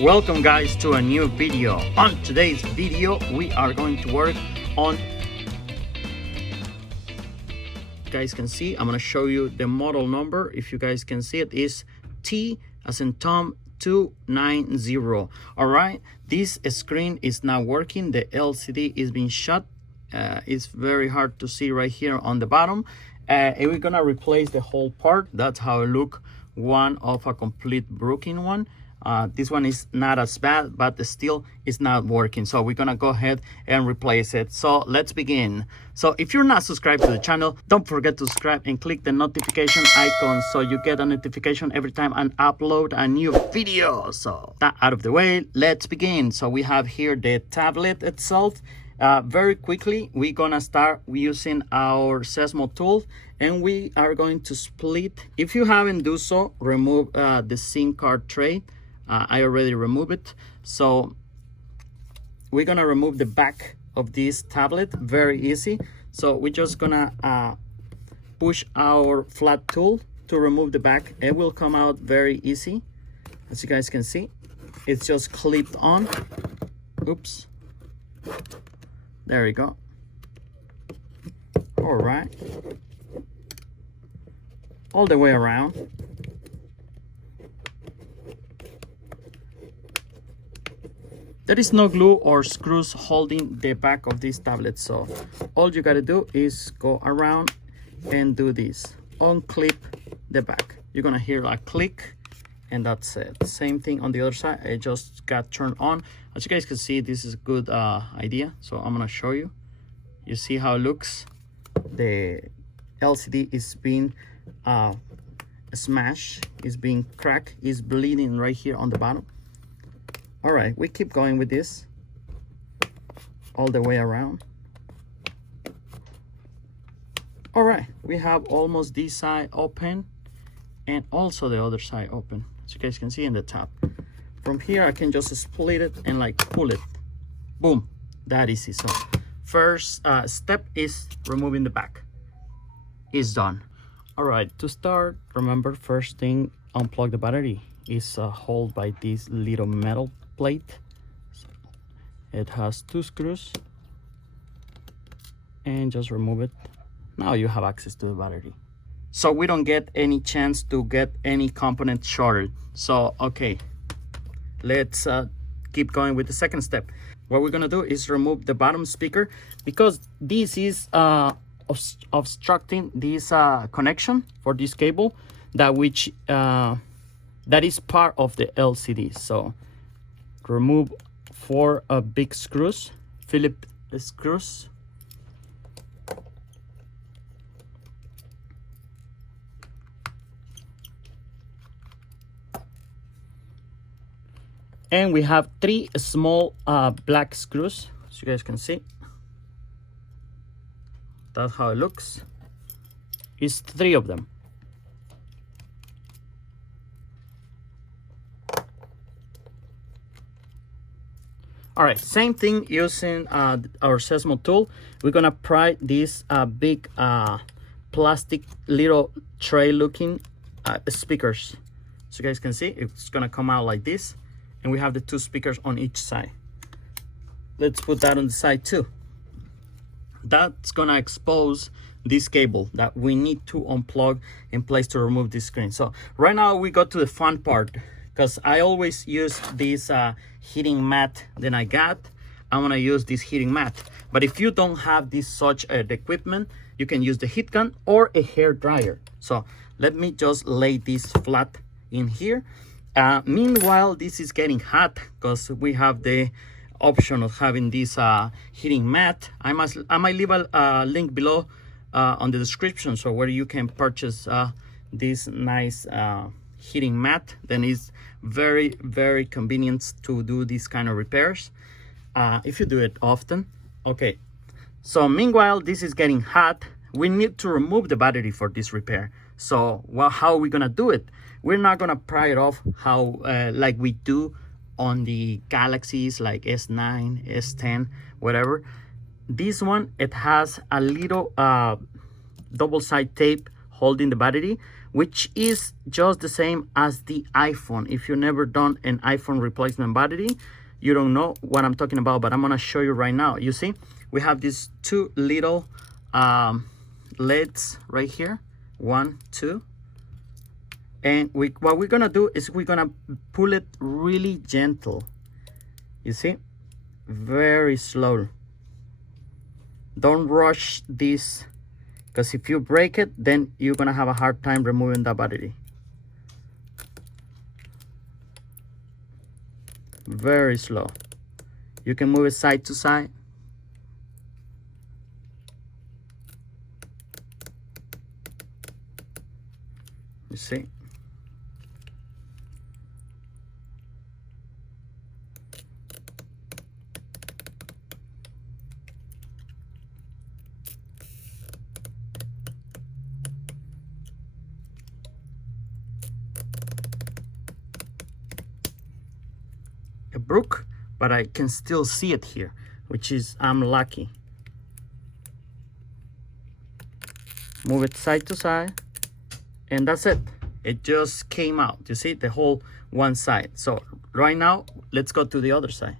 Welcome guys to a new video. On today's video we are going to work on, you guys can see, I'm going to show you the model number. If you guys can see it, is T as in Tom 290. All right, this screen is not working. The LCD is being shut. It's very hard to see right here on the bottom, and we're gonna replace the whole part. That's how it look, one of a complete broken one. This one is not as bad, but still it's not working, so we're gonna go ahead and replace it. So let's begin. So if you're not subscribed to the channel, don't forget to subscribe and click the notification icon so you get a notification every time I upload a new video. So that out of the way, let's begin. So we have here the tablet itself. Very quickly we're gonna start using our Sesmo tool, and we are going to split. If you haven't do so, remove the SIM card tray. I already removed it. So we're gonna remove the back of this tablet, very easy. So we're just gonna push our flat tool to remove the back. It will come out very easy. As you guys can see, it's just clipped on. Oops, there you go. All right, all the way around. There is no glue or screws holding the back of this tablet, so all you gotta do is go around and do this. Unclip the back. You're gonna hear a click, and that's it. Same thing on the other side. It just got turned on. As you guys can see, this is a good idea, so I'm gonna show you. You see how it looks? The LCD is being smashed, is being cracked, is bleeding right here on the bottom. All right, we keep going with this all the way around. All right, we have almost this side open and also the other side open, as you guys can see in the top. From here I can just split it and like pull it. Boom, that easy. So first step is removing the back. Is done. All right, to start, remember, first thing, unplug the battery. Is held by this little metal plate. So it has 2 screws, and just remove it. Now you have access to the battery, so we don't get any chance to get any component shorted. So okay, let's keep going with the second step. What we're gonna do is remove the bottom speaker, because this is obstructing this connection for this cable that is part of the LCD. So remove 4 big screws, Phillips screws. And we have 3 small black screws, as you guys can see. That's how it looks. It's 3 of them. All right, same thing using our Sesmo tool. We're gonna pry this big plastic little tray looking speakers. So you guys can see, it's gonna come out like this, and we have the 2 speakers on each side. Let's put that on the side too. That's gonna expose this cable that we need to unplug in place to remove this screen. So right now we go to the fun part, because I always use this heating mat that I got. I'm gonna use this heating mat, but if you don't have this such equipment, you can use the heat gun or a hair dryer. So let me just lay this flat in here. Meanwhile, this is getting hot because we have the option of having this heating mat. I might leave a link below on the description, so where you can purchase this nice heating mat. Then it's very convenient to do these kind of repairs if you do it often. Okay, so meanwhile this is getting hot, we need to remove the battery for this repair. So how are we gonna do it? We're not gonna pry it off how like we do on the Galaxies like S9, S10, whatever. This one, it has a little double side tape holding the battery. which is just the same as the iPhone. If you've never done an iPhone replacement battery, you don't know what I'm talking about, but I'm gonna show you right now. You see, we have these two little LEDs right here, 1, 2. And what we're gonna do is we're gonna pull it really gentle. You see, very slow. Don't rush this, because if you break it, then you're gonna have a hard time removing the battery. Very slow. You can move it side to side. You see? It broke, but I can still see it here, which is, I'm lucky. Move it side to side, and that's it. It just came out. You see, the whole one side. So right now, let's go to the other side.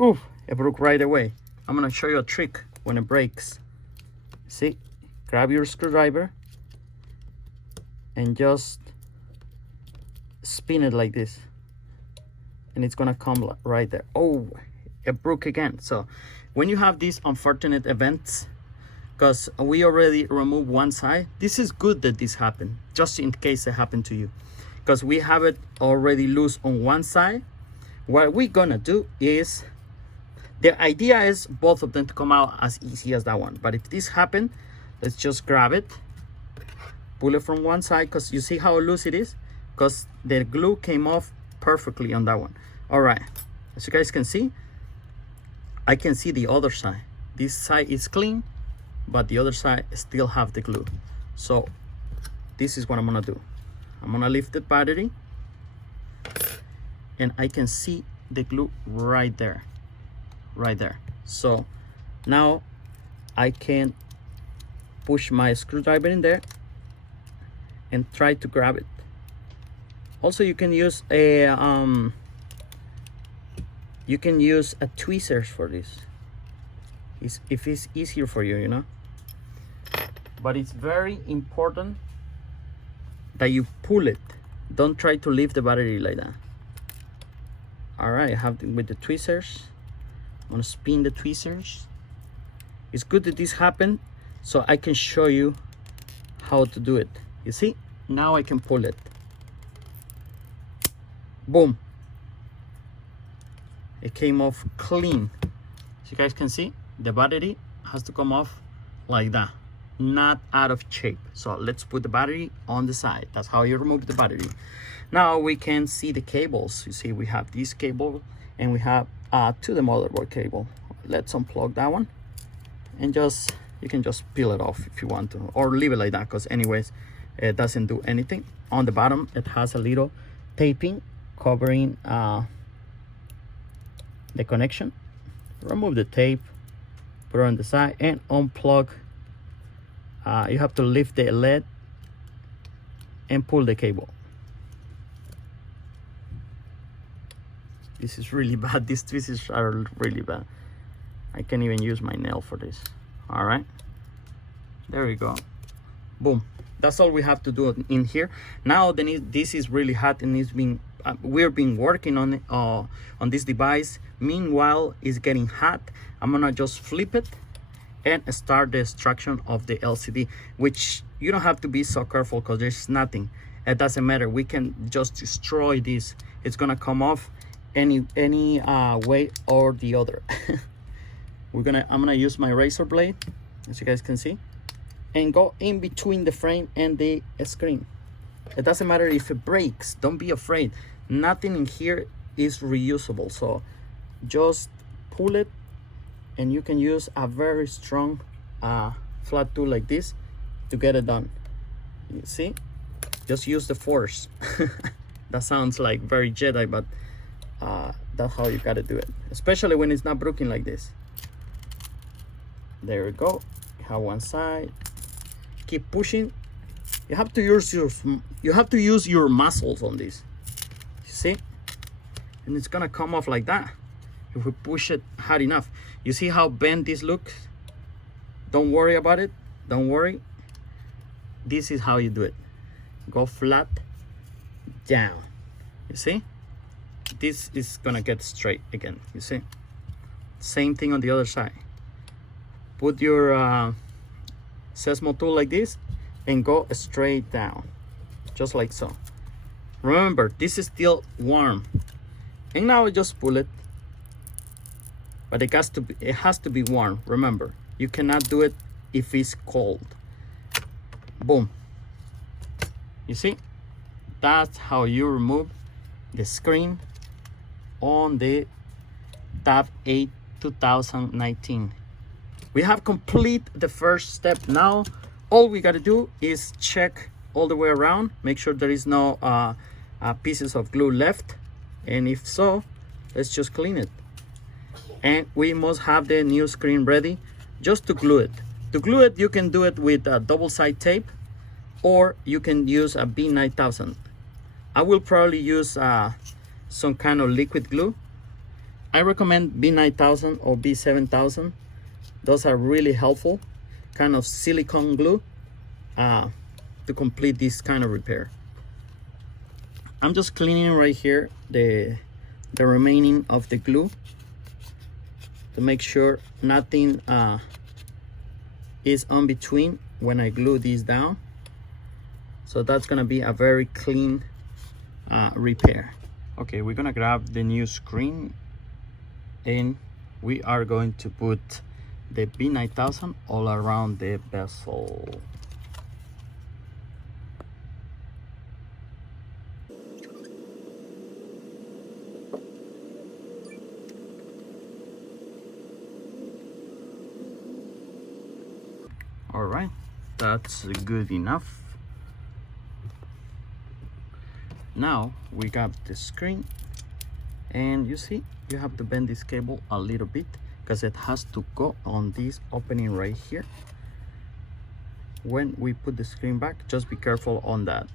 Ooh, it broke right away. I'm gonna show you a trick when it breaks. See, grab your screwdriver and just spin it like this, and it's gonna come right there. Oh, it broke again. So when you have these unfortunate events, because we already removed one side, this is good that this happened, just in case it happened to you, because we have it already loose on one side. What we're gonna do is, the idea is both of them to come out as easy as that one, but if this happened, let's just grab it, pull it from one side, because you see how loose it is, because the glue came off perfectly on that one. All right, as you guys can see, I can see the other side. This side is clean, but the other side still have the glue. So this is what I'm gonna do. I'm gonna lift the battery, and I can see the glue right there, right there. So now I can push my screwdriver in there and try to grab it. Also, you can use a tweezers for this. If it's easier for you, you know. But it's very important that you pull it. Don't try to lift the battery like that. All right, I have with the tweezers. I'm gonna spin the tweezers. It's good that this happened, so I can show you how to do it. You see, now I can pull it. Boom. It came off clean. As you guys can see, the battery has to come off like that, not out of shape. So let's put the battery on the side. That's how you remove the battery. Now we can see the cables. You see, we have this cable, and we have to the motherboard cable. Let's unplug that one, and you can just peel it off if you want to, or leave it like that, because anyways it doesn't do anything. On the bottom it has a little taping covering the connection. Remove the tape, put it on the side, and unplug. You have to lift the LED and pull the cable. This is really bad. These tweezers are really bad. I can't even use my nail for this. All right, there we go. Boom. That's all we have to do in here. Now this is really hot, and it's been we've been working on this device. Meanwhile, it's getting hot. I'm gonna just flip it and start the extraction of the LCD, which you don't have to be so careful, because there's nothing. It doesn't matter. We can just destroy this. It's gonna come off any way or the other. I'm gonna use my razor blade, as you guys can see, and go in between the frame and the screen. It doesn't matter if it breaks. Don't be afraid. Nothing in here is reusable. So just pull it, and you can use a very strong flat tool like this to get it done. You see, just use the force. That sounds like very Jedi, but that's how you gotta do it, especially when it's not broken like this. There we go. You have one side. Keep pushing. You have to use your muscles on this. You see? And it's gonna come off like that if we push it hard enough. You see how bent this looks? Don't worry about it. Don't worry. This is how you do it. Go flat, down. You see? This is gonna get straight again. You see? Same thing on the other side. Put your Sesamo tool like this and go straight down, just like so. Remember, this is still warm. And now just pull it. But it has to be warm. Remember, you cannot do it if it's cold. Boom. You see? That's how you remove the screen on the Tab 8 2019. We have complete the first step. Now all we got to do is check all the way around, make sure there is no pieces of glue left, and if so, let's just clean it. And we must have the new screen ready just to glue it. To glue it, you can do it with double-side tape, or you can use a B9000. I will probably use some kind of liquid glue. I recommend B9000 or B7000. Those are really helpful, kind of silicone glue to complete this kind of repair. I'm just cleaning right here the remaining of the glue to make sure nothing is on between when I glue these down. So that's gonna be a very clean repair. Okay, we're gonna grab the new screen and we are going to put the B9000 all around the bezel. All right, that's good enough. Now we got the screen, and you see you have to bend this cable a little bit because it has to go on this opening right here. When we put the screen back, just be careful on that.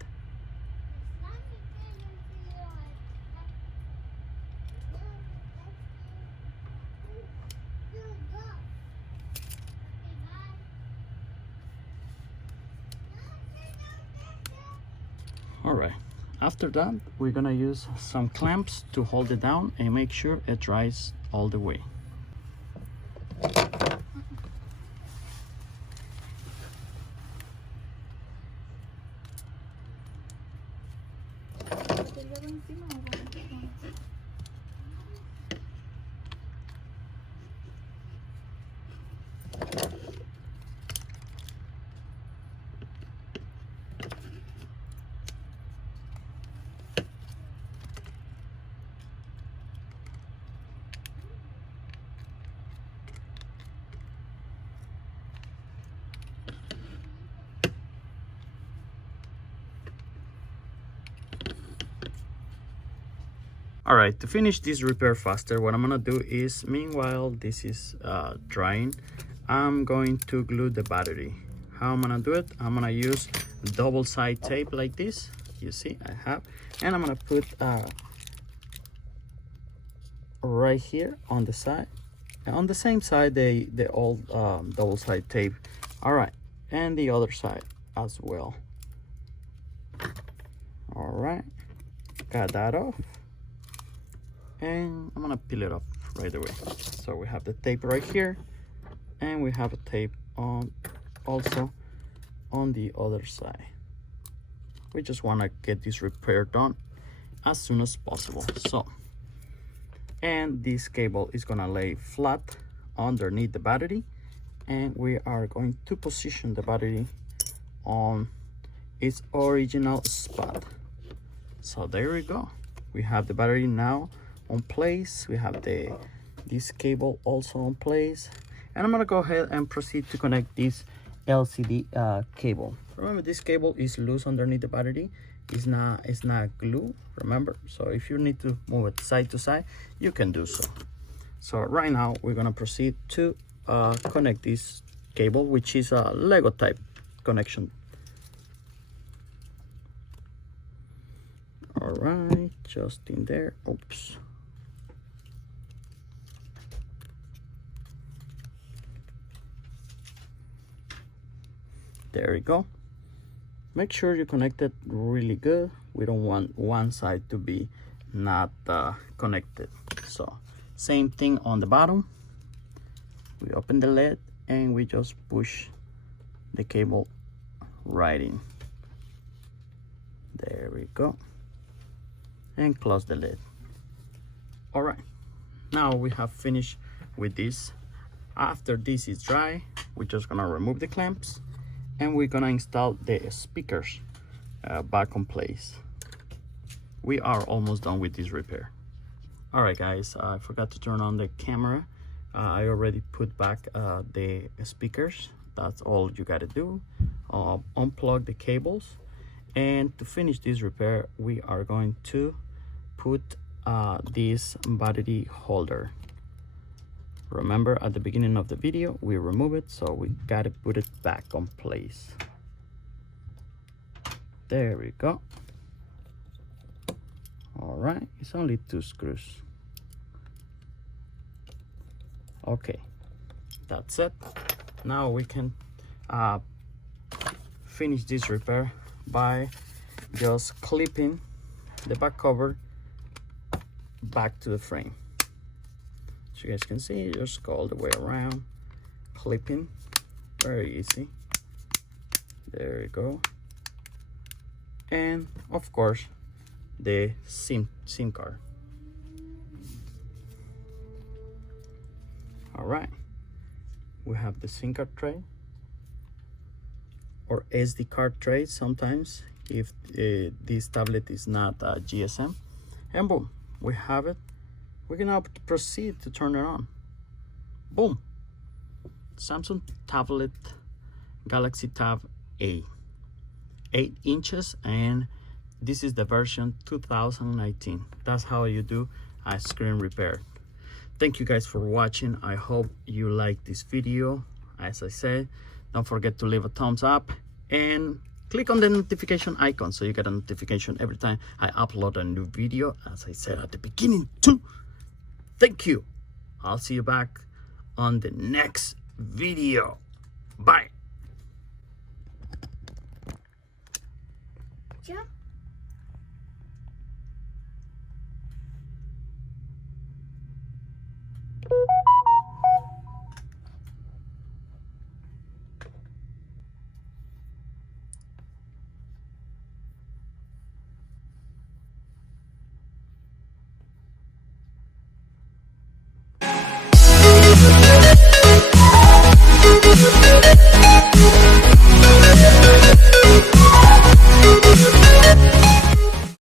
All right, after that we're gonna use some clamps to hold it down and make sure it dries all the way. All right, to finish this repair faster, what I'm gonna do is, meanwhile this is drying, I'm going to glue the battery. How I'm gonna do it? I'm gonna use double-side tape like this. You see, I have, and I'm gonna put right here on the side, and on the same side the old double-side tape. All right, and the other side as well. All right, got that off. And I'm gonna peel it off right away. So we have the tape right here, and we have a tape on also on the other side. We just want to get this repair done as soon as possible. So, and this cable is gonna lay flat underneath the battery, and we are going to position the battery on its original spot. So there we go. We have the battery now on place. We have this cable also on place, and I'm gonna go ahead and proceed to connect this LCD cable. Remember, this cable is loose underneath the battery. It's not glue, remember. So if you need to move it side to side, you can do so. So right now we're gonna proceed to connect this cable, which is a Lego type connection. All right, just in there. Oops. There we go. Make sure you connect it really good. We don't want one side to be not connected. So same thing on the bottom. We open the lid and we just push the cable right in. There we go. And close the lid. All right, now we have finished with this. After this is dry, we're just gonna remove the clamps and we're gonna install the speakers back on place. We are almost done with this repair. All right, guys, I forgot to turn on the camera. I already put back the speakers. That's all you gotta do. Unplug the cables. And to finish this repair, we are going to put this battery holder. Remember, at the beginning of the video, we remove it, so we gotta put it back on place. There we go. All right, it's only 2 screws. Okay, that's it. Now we can finish this repair by just clipping the back cover back to the frame. So you guys can see, just go all the way around, clipping, very easy. There we go. And of course, the SIM card. All right, we have the SIM card tray or SD card tray sometimes if this tablet is not GSM, and boom, we have it. We're gonna proceed to turn it on. Boom, Samsung tablet Galaxy Tab A, 8 inches, and this is the version 2019. That's how you do a screen repair. Thank you guys for watching. I hope you like this video. As I said, don't forget to leave a thumbs up and click on the notification icon so you get a notification every time I upload a new video, as I said at the beginning too. Thank you. I'll see you back on the next video. Bye. Yeah.